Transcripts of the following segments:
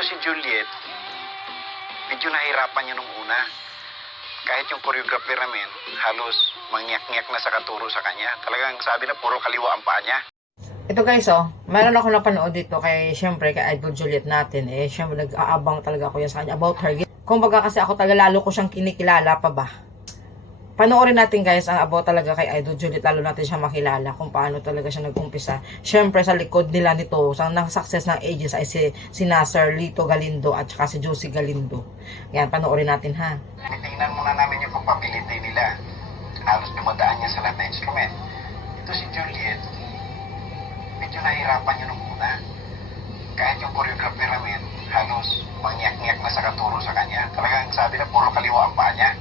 Ito si Juliet, medyo nahirapan yun nung una. Kahit yung choreographer namin, halos mangyak-ngyak na sa katuro sa kanya. Talagang sabi na puro kaliwa ang paa niya. Ito guys, oh, meron ako napanood dito kay, syempre, kay Idol Juliet natin. Eh, syempre, nag-aabang talaga ako yan sa kanya about her. Kung baga kasi ako talaga lalo ko siyang kinikilala pa ba. Panoorin natin guys ang about talaga kay Idol Juliet, lalo natin siya makilala kung paano talaga siya nag-umpisa. Syempre, sa likod nila nito, sa nang success ng ages ay si, si Nasser Lito Galindo at saka si Josie Galindo. Yan, panoorin natin ha. Tinitingnan muna namin yung capability nila. Halos dumadaan niya sa lahat na instrument. Ito si Juliet, medyo nahirapan yun nung una. Kahit yung choreographer namin, halos mangyak-ngyak na sa katuro sa kanya. Talagang sabi na puro kaliwa ang paa niya.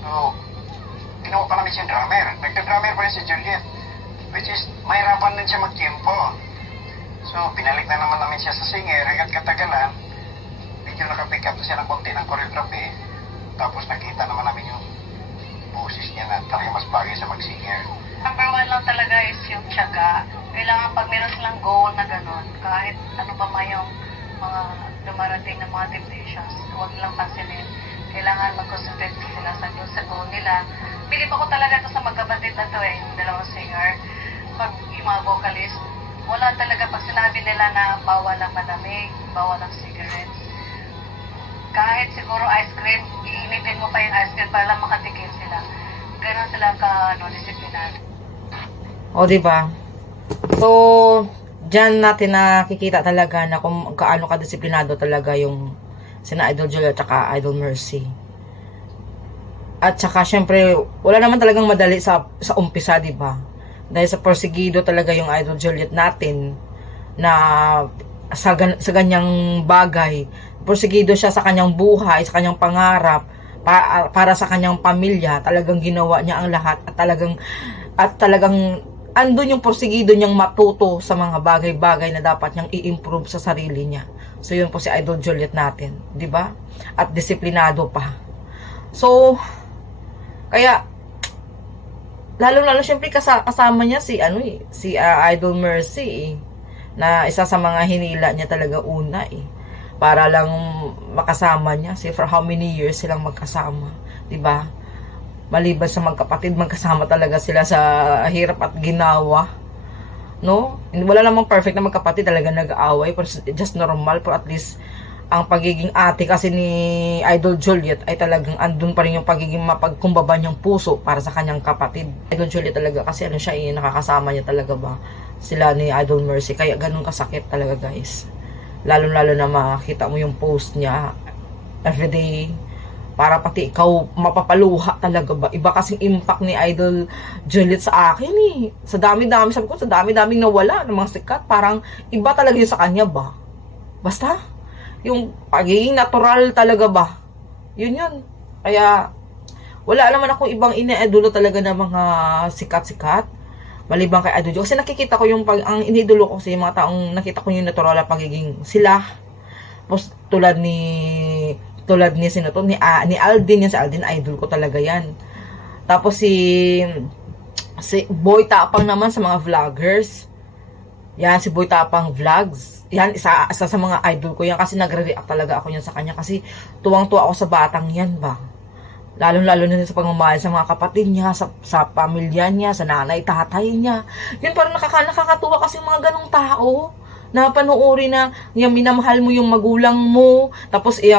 So, ginawa pa namin siyang drummer. Nagka-drummer pa rin si Juliet. Which is, mahirapan din siya magtiempo. So, binalik na naman namin siya sa singer. Hanggang katagalan, medyo nakapick up na siya ng konti ng choreography. Tapos nakita naman namin yung boses niya na talaga mas bagay sa mag-singer. Number one lang talaga is yung tiyaga. Kailangan pag meron silang goal na ganun, kahit ano pa man yung mga dumarating na mga temptations, huwag nilang pansinin. Kailangan mag-concentrate sila sa Diyos, sa goal nila. Bilip ako talaga ito sa magkapatid na to eh, yung dalawang singer. Pag yung mga vocalist, wala talaga pag sinabi nila na bawal ang malamig, bawal ang cigarettes. Kahit siguro ice cream, iinitin mo pa yung ice cream para lang makatikim sila. Ganon sila ka, ano, disiplinado. O, di ba? So, dyan natin nakikita talaga na kung gaano kadisiplinado talaga yung sina Idol Julia at saka Idol Mercy. At saka, syempre, wala naman talagang madali sa, sa umpisa, di ba? Dahil sa porsigido talaga yung Idol Juliet natin na sa, sa ganyang bagay. Porsigido siya sa kanyang buhay, sa kanyang pangarap, pa- para sa kanyang pamilya. Talagang ginawa niya ang lahat at talagang at talagang andun yung porsigido niyang matuto sa mga bagay-bagay na dapat niyang i-improve sa sarili niya. So yun po si Idol Juliet natin, 'di ba? At disiplinado pa. So kaya lalo-lalo syempre kasa- kasama niya si ano eh, si ah, Idol Mercy eh, na isa sa mga hinila niya talaga una eh para lang makasama niya. See for how many years silang magkasama, 'di ba? Maliban sa magkapatid, magkasama talaga sila sa hirap at ginawa. No? Wala namang perfect na magkapatid talaga nag-aaway, pero just normal, pero at least ang pagiging ate kasi ni Idol Juliet ay talagang andun pa rin yung pagiging mapagkumbaba niyang puso para sa kanyang kapatid. Idol Juliet talaga kasi ano siya, eh, nakakasama niya talaga ba sila ni Idol Mercy. Kaya ganun kasakit talaga guys. Lalo-lalo na makita mo yung post niya everyday para pati ikaw mapapaluha talaga ba? Iba kasing impact ni Idol Juliet sa akin eh. Sa dami-dami, sabi ko, sa dami-daming nawala ng mga sikat. Parang iba talaga yun sa kanya ba? Basta, yung pagiging natural talaga ba? Yun yun. Kaya, wala naman akong ibang iniidolo talaga ng mga sikat-sikat. Maliban kay Idol. Kasi nakikita ko yung pag, ang iniidolo ko yung mga taong nakita ko yung natural na pagiging sila. Tapos tulad ni tulad ni sino to, ni, ah, ni Aldin yan. Si Aldin idol ko talaga yan. Tapos si si Boy Tapang naman sa mga vloggers. Yan si Boy Tapang vlogs. Yan isa, isa sa mga idol ko yan kasi nagre-react talaga ako yan sa kanya kasi tuwang-tuwa ako sa batang yan ba? Lalong-lalo na sa pagmamahal sa mga kapatid niya, sa, sa pamilya niya, sa nanay, tatay niya. Yun parang nakaka, nakakatuwa kasi mga ganong tao na na yung minamahal mo yung magulang mo, tapos eh,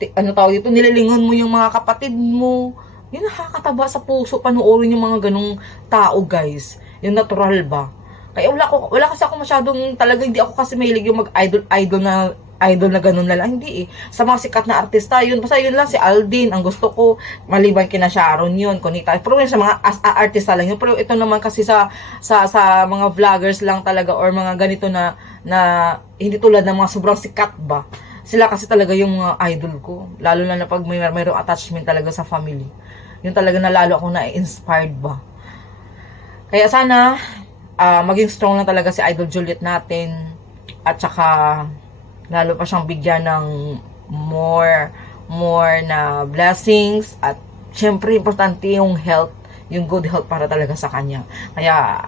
ti- ano tawag dito, nililingon mo yung mga kapatid mo. Yun nakakataba sa puso, panuorin yung mga ganong tao, guys. Yung natural ba? Kaya wala, ko, wala kasi ako masyadong talaga, hindi ako kasi mahilig yung mag-idol, idol na idol na ganun na lang. Hindi eh. Sa mga sikat na artista, yun. Basta yun lang si Aldin. Ang gusto ko, maliban kina Sharon yun, Conita. Pero yun sa mga as, a- artista lang yun. Pero ito naman kasi sa, sa, sa mga vloggers lang talaga or mga ganito na, na hindi tulad ng mga sobrang sikat ba. Sila kasi talaga yung mga idol ko. Lalo na pag may mayroong attachment talaga sa family. Yun talaga na lalo ako na-inspired ba. Kaya sana, ah, maging strong lang talaga si Idol Juliet natin. At saka, lalo pa siyang bigyan ng more, more na blessings. At, syempre, importante yung health, yung good health para talaga sa kanya. Kaya,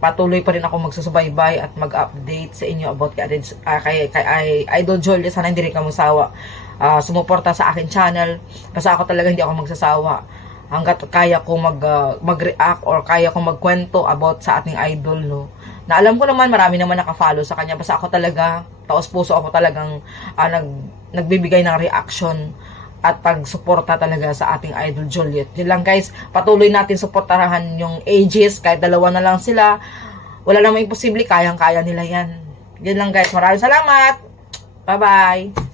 patuloy pa rin ako magsusubaybay at mag-update sa inyo about kay, ah, kay, kay, ay- Idol Joel. Sana hindi rin kamusawa ah, sumuporta sa akin channel. Kasi ako talaga hindi ako magsasawa. Hanggat kaya ko mag, ah, mag-react or kaya ko magkwento about sa ating idol, no. Na alam ko naman, marami naman nakafollow sa kanya. Basta ako talaga, taos puso ako talagang ah, nag, nagbibigay ng reaction at pagsuporta talaga sa ating idol Juliet. Yun lang guys, patuloy natin suportahan yung ages, kahit dalawa na lang sila. Wala namang imposible, kayang-kaya nila yan. Yun lang guys, maraming salamat! Bye-bye!